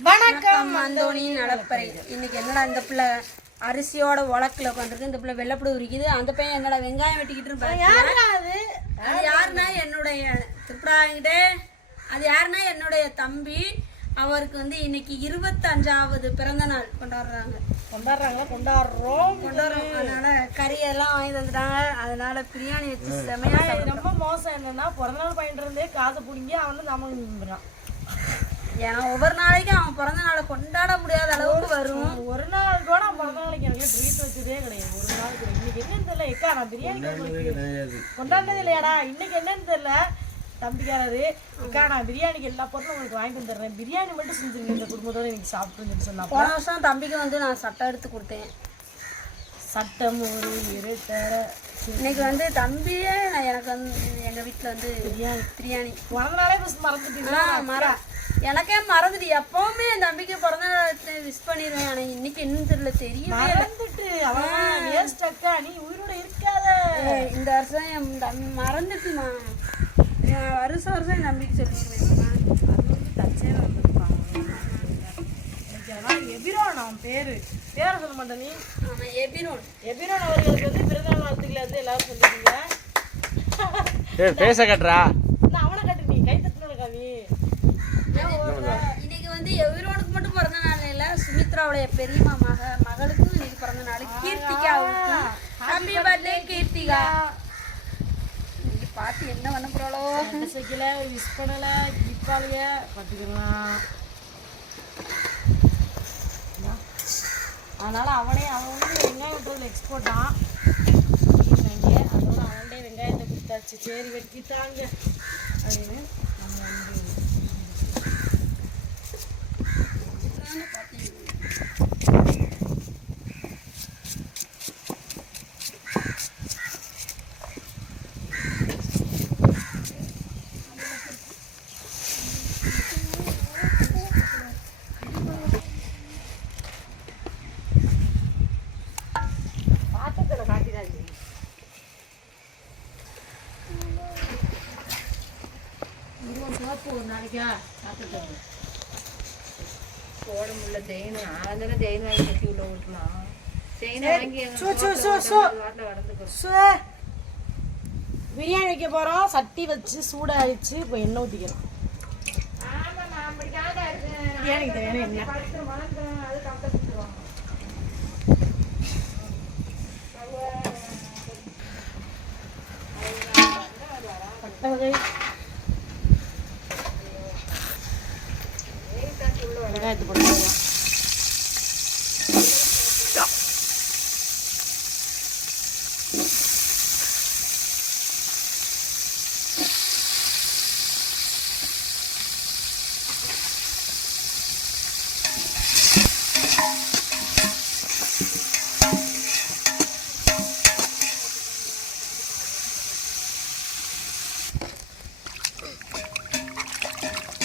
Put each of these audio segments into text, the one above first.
வணக்கம் அந்தோணியின் நடப்பறை. இன்னைக்கு என்னடா இந்த பிள்ளை அரிசியோட உலக்கில் உட்காந்துருக்கு இந்த பிள்ளை வெள்ளப்படு உரிக்குது. அந்த பையன் என்னடா வெங்காயம் வெட்டிக்கிட்டு இருப்பாங்க அது அது? யாருன்னா என்னுடைய திருப்படாங்கிட்டே அது யாருன்னா என்னுடைய தம்பி. அவருக்கு வந்து இன்னைக்கு இருபத்தஞ்சாவது பிறந்த நாள். கொண்டாடுறாங்க. கொண்டாடுறாங்களா? கொண்டாடுறோம். கொண்டாடுறோம். அதனால கறி எல்லாம் வாங்கி தந்துட்டாங்க அதனால பிரியாணி வச்சு செமையா ரொம்ப மோசம் என்னன்னா பிறந்தநாள் பையன் இருந்தே காசை பிடிங்கி அவன் வந்து நமக்கு ஏன்னா ஒவ்வொரு நாளைக்கும் அவன் பிறந்த நாளை கொண்டாட முடியாத அளவுக்கு வரும். ஒரு நாள் கூட அவன் பிறந்த நாளைக்கு எனக்கு ட்ரீட் வச்சதே கிடையாது. ஒரு நாள் கூட இன்னைக்கு என்னன்னு தெரியல. எக்கா நான் பிரியாணி கிடையாது. கொண்டாடினது இல்லையாடா? இன்னைக்கு என்னன்னு தெரியல. தம்பிக்காரரு அக்கா நான் பிரியாணிக்கு எல்லா பொருளும் உங்களுக்கு வாங்கிட்டு வந்துடுறேன் பிரியாணி மட்டும் செஞ்சிருங்க இந்த குடும்பத்தோட இன்னைக்கு சாப்பிட்டுன்னு சொன்னா போன வருஷம் தம்பிக்கு வந்து நான் சட்டை எடுத்து கொடுத்தேன். சட்டம் ஒரு இருட்டரை இன்னைக்கு வந்து தம்பியே நான் எனக்கு வந்து எங்க வீட்ல வந்து பிரியாணி. பிரியாணி. பிறந்த நாளே மறந்துட்டீங்களா? மற எனக்கே மறந்துட்டு எப்பவுமே என் தம்பிக்கு பிறந்த நாள் விஷ் பண்ணிடுவேன் ஆனா இன்னைக்கு என்னன்னு தெரியல. தெரியவே இல்லை. மறந்துட்டு. அவன் வேஸ்ட் அக்கா நீ உயிரோட இருக்காத. இந்த வருஷம் என் தம்பி மறந்துட்டுமா. நான் வருஷம் வருஷம் என் தம்பிக்கு சொல்லிடுவேன் அது வந்து தச்சே வந்திருப்பான் எபிரோன் அவன் பேரு. பேரை சொல்ல மாட்டேன் நீ. ஆமா எபிரோன் எபிரோன் அவர்களுக்கு வந்து பிறந்தநாள் வாழ்த்துக்களை வந்து எல்லாரும் சொல்லிட்டீங்க. ஏய் பேச கட்டுறா நான் அவனை கட்டு நீ கை தட்டுன கவி இன்னைக்கு வந்து எவிரோனுக்கு மட்டும் பிறந்த நாள் இல்ல சுமித்ராவுடைய பெரியம்மா மக மகளுக்கும் இன்னைக்கு பிறந்த நாள். கீர்த்திகாவுக்கும் ஹாப்பி பர்த்டே கீர்த்திகா. இன்னைக்கு பார்த்து என்ன பண்ண போறாளோ? சைக்கிள யூஸ் பண்ணல. கிப்பாளுங்க பார்த்துக்கலாம். அதனால அவனே அவன் வந்து வெங்காயம் வெட்டுறதுல எக்ஸ்போர்ட்டான் அதோட அவன்டே வெங்காயத்தை கொடுத்தாச்சு. சரி வெட்டித்தாங்க அப்படின்னு நம்ம வந்து சோப்பு ஒரு நாளைக்கா. பார்த்துட்டு போட முடியல செயின் ஆனந்தானே செயின் வாங்கி கட்டி உள்ள விட்டுலாம் செயின் வாங்கி. பிரியாணி வைக்க போறோம். சட்டி வச்சு சூடாயிடுச்சு. இப்போ எண்ணெய் இருக்கேன். பிரியாணிக்கு தேவையான எண்ணெய். பட்டை வகை. வெங்காயத்தை போட்டுக்கலாம்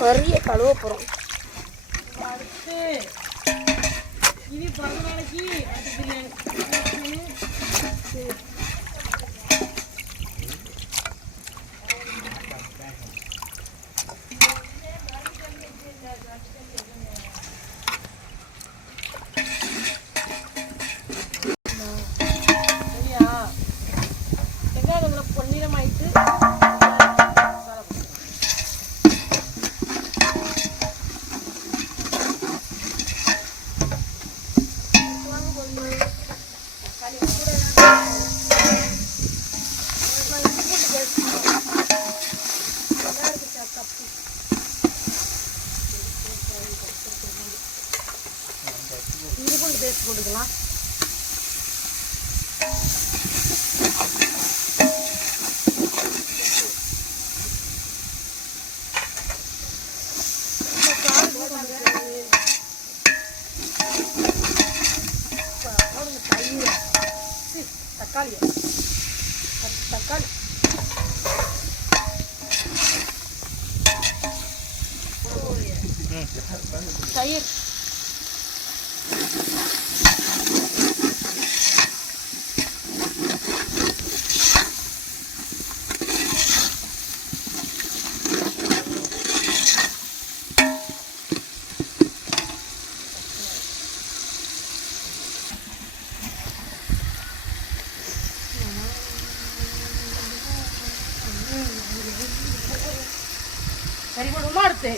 கறியை கழுவ போறோம். அடுத்து இது பிறந்த நாளைக்கு அடுத்து பிரியாணி சரியா வெங்காயம் கொஞ்சம் பொன்னிறமாயிட்டு மசாலா போட்டுக்கலாம். டேஸ்ட் போட்டுக்கலாம் கறி போடுவோமா அடுத்து?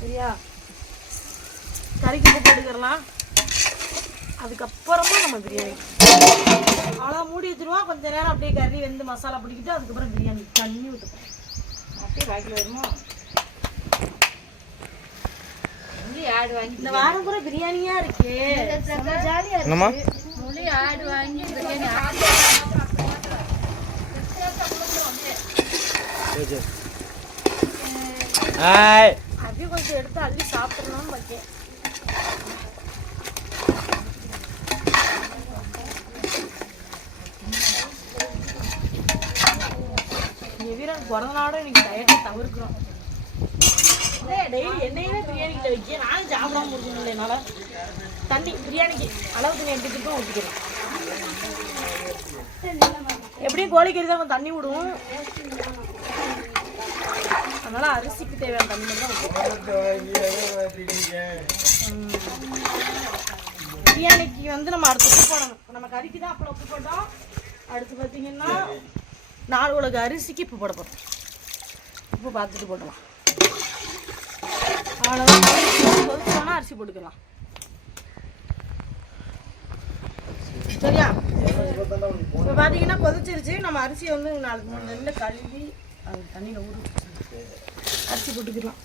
சரியா? கறிக்கு போட்டு எடுக்கிறலாம் அதுக்கப்புறமா நம்ம பிரியாணி. அவ்வளோ மூடி வச்சிருவோம். கொஞ்ச நேரம் அப்படியே கறி வெந்து மசாலா பிடிக்கிட்டு அதுக்கப்புறம் பிரியாணி. தண்ணி ஊற்றுப்போம் அப்படியே பாக்கி வருமோ? இந்த வாரம் பூரா பிரியாணியா இருக்கு. ஜாலியா இருக்கு. முள்ளி ஆடு வாங்கி பிரியாணி. அப்படியே கொஞ்சம் எடுத்து அள்ளி சாப்பிடணும்னு வைக்கேன் வீரன் பிறந்த நாடும் இன்னைக்கு டயட்டை தவிர்க்கிறோம். டெய்லி என்னையுமே பிரியாணி வைக்க நானும் சாப்பிடாம இருக்கணும் என்னால. தண்ணி பிரியாணிக்கு அளவு தண்ணி எப்படி திருப்பம் ஊற்றிக்கிறேன் எப்படியும் கோழிக்கறி தான் கொஞ்சம் தண்ணி விடுவோம். அதனால அரிசிக்கு தேவையான தண்ணி தான் பிரியாணிக்கு வந்து நம்ம அடுத்து உப்பு போடணும். இப்ப நம்ம கறிக்கு தான் அப்புறம் உப்பு போட்டோம். அடுத்து பார்த்தீங்கன்னா நாலு உலக அரிசிக்கு இப்போ போட போகிறோம் உப்பு பார்த்துட்டு போடலாம் அவ்வளோதான் அரிசி போட்டுக்கலாம். சரியா? இப்போ பார்த்தீங்கன்னா கொதிச்சிருச்சு. நம்ம அரிசியை வந்து நாலு மூணு நெல்லில் கழுவி அது தண்ணியில் ஊறி அரிசி போட்டுக்கலாம்.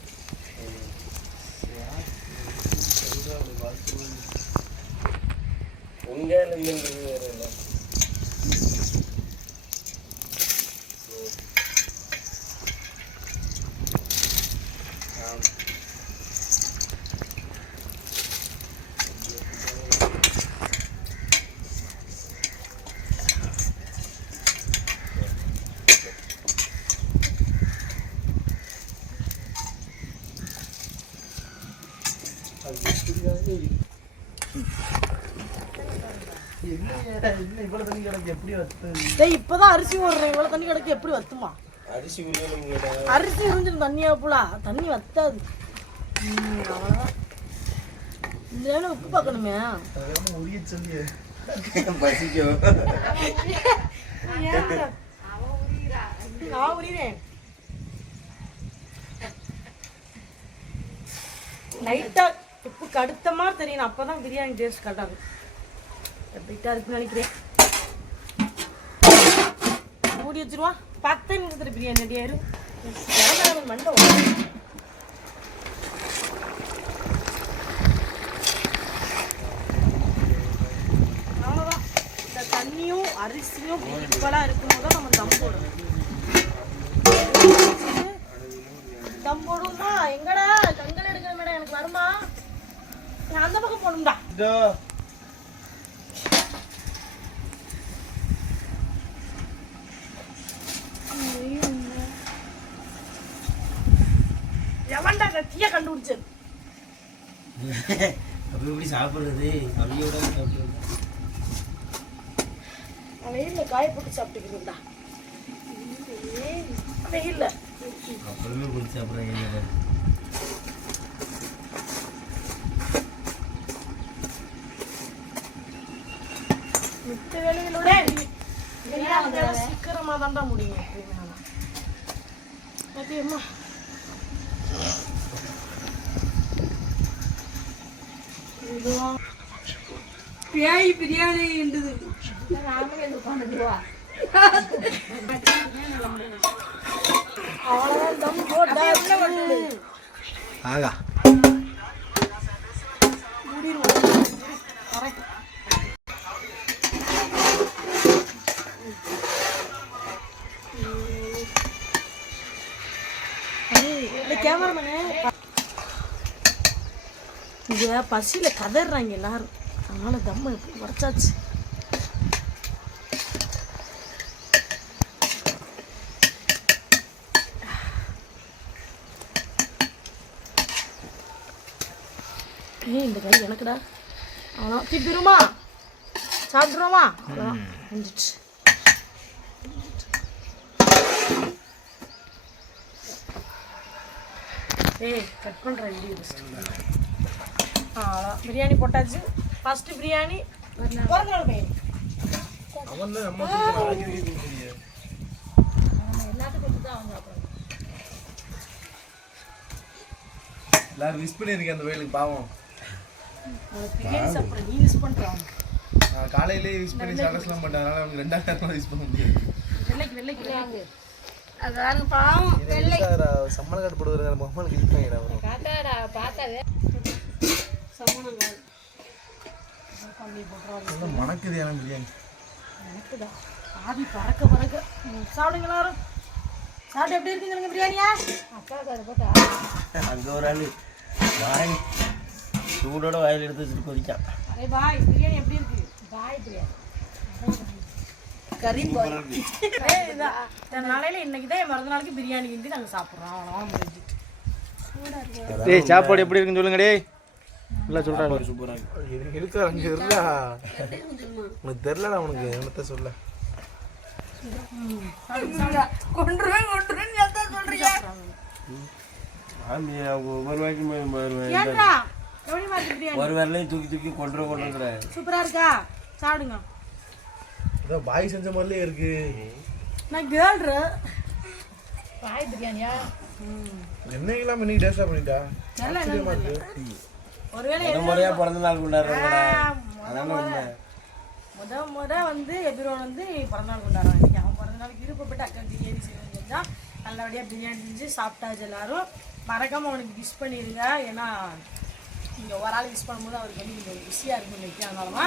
டேய் இப்பதான் அரிசி ஓடுறேன் இவ்வளவு தண்ணி கிடக்கு எப்படி வத்துமா? அரிசி அரிசி உறிஞ்சிடும் தண்ணியா புலா? தண்ணி வத்தாது. ம், அவ்வளவுதான். இந்த உப்பு பார்க்கணுமே? பசிக்கும். நான் உரிறேன் லைட்டா உப்பு கடுத்த மாதிரி தெரியணும் அப்பதான் பிரியாணி டேஸ்ட் கரெக்டாக எப்படிட்டா இருக்குன்னு நினைக்கிறேன். மூடி வச்சிருவான் பத்து நிமிஷத்துல பிரியாணி ரெடி ஆயிரும். மண்டபம் அவ்வளோதான் இந்த தண்ணியும் அரிசியும் ஈக்குவலாக இருக்கும்போது தான் நம்ம தம் போடணும். தம் போடுவோமா எங்கடா? கங்கல் எடுக்கிற மேடம் எனக்கு வருமா? அந்த பக்கம் போகணும்டா. கத்தியா கண்டுபிடிச்சது அப்ப எப்படி சாப்பிடுறது? அவையோட சாப்பிடுறது. வெயில்ல காய போட்டு சாப்பிட்டுக்கிறீங்களா வெயில்ல. அப்புறமே குடிச்சு அப்புறம் என்ன மித்த வேலைகளோட சீக்கிரமா தான்டா முடியும். எப்பயுமே பேய் பிரியாணி என்றது. ஆகா. கேமராமேனு இங்க பசியில கதறாங்க எல்லாரும். அதனால தம்ம உடச்சாச்சு ஏய் இந்த கை எனக்குடா. அவனா திப்பிடுமா சாப்பிட்றோமா அவ்வளோதான் முடிஞ்சிச்சு ஏய் கட் பண்ணுற வீடியோ பிரியாணி போட்டாச்சு ஃபஸ்ட்டு பிரியாணி பிறந்த நாள் பையன். எல்லாரும் மிஸ் பண்ணியிருக்கேன் அந்த வயலுக்கு பாவம் உனக்கு பிரியாணி சாப்பிட்ற நீ மிஸ் பண்ணுறான் நான் காலையிலேயே யூஸ் பண்ணி பண்ணேன் அதனால அவங்க ரெண்டாயிரம் யூஸ் பண்ண முடியாது வெள்ளைக்கு வெள்ளைக்கு பாவம் வெள்ளை சம்மள காட்டு போடுவாங்க யூஸ் பண்ணிடா மணக்குது ஏன்னா பிரியாணி. எனக்குதா ஆவி பறக்க பறக்க. சாப்பிடுங்க எல்லாரும். சாப்பிட்டு எப்படி இருக்குங்க பிரியாணியா? போட்டா அங்கே ஒரு ஆள். வாய். சூடோட வாயில் எடுத்து வச்சுட்டு கொதிக்கான் அரே பாய் பிரியாணி எப்படி இருக்கு? பாய் பிரியாணி. கறி நாளையில இன்னைக்கு தான் என் மறந்த நாளைக்கு பிரியாணி கிண்டி நாங்கள் சாப்பிட்றோம். அவ்வளோ முடிஞ்சிட்டு டேய் சாப்பாடு எப்படி இருக்குன்னு சொல்லுங்க டேய். நல்லா சொல்றாங்க சூப்பராக இருக்கு. இருக்கா அங்கே இருந்தா? உனக்கு தெரிலடா உனக்கு என்னத்த சொல்ல? ஒரு விரலையும் தூக்கி தூக்கி கொண்டு கொண்டுங்கிற சூப்பரா இருக்கா? சாப்பிடுங்க. ஏதோ பாய் செஞ்ச மாதிரிலே இருக்கு. நான் கேர்ள்ரு பாய் பிரியாணியா? டேஸ்டா பண்ணிட்டா? ஆச்சரியமா என்னன்னு இருக்கு. தெரியல. ஒருவேளை முத முறையாக பிறந்த நாள் அதான உண்மை. முத முறை வந்து எபிரோன் வந்து பிறந்தநாள் கொண்டாடுறான் இன்னைக்கு அவன் பிறந்த நாளுக்கு விருப்பப்பட்டு அக்கா பிரியாணி செய்யணும் செஞ்சா நல்லபடியாக பிரியாணி செஞ்சு சாப்பிட்டாச்சு எல்லாரும். மறக்காம அவனுக்கு விஷ் பண்ணிடுங்க ஏன்னா நீங்கள் ஒரு ஆள் விஷ் பண்ணும்போது அவருக்கு வந்து கொஞ்சம் பிஸியாக இருக்கும் இன்னைக்கு அதனாலமா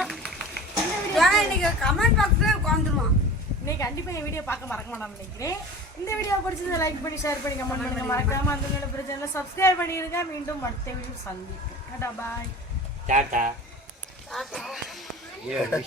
இன்னைக்கு கமெண்ட் பாக்ஸ்ல உட்காந்துருவான் இன்னைக்கு கண்டிப்பாக என் வீடியோ பார்க்க மறக்க மாட்டான்னு நினைக்கிறேன். இந்த வீடியோ பிடிச்சதை லைக் பண்ணி ஷேர் பண்ணி கமெண்ட் பண்ணுங்க. மறக்காம அந்த பிரச்சனை சப்ஸ்கிரைப் பண்ணிடுங்க மீண்டும் அடுத்த வீடியோ சந்திப்போம் Bye-bye. Ta-ta. Ta-ta.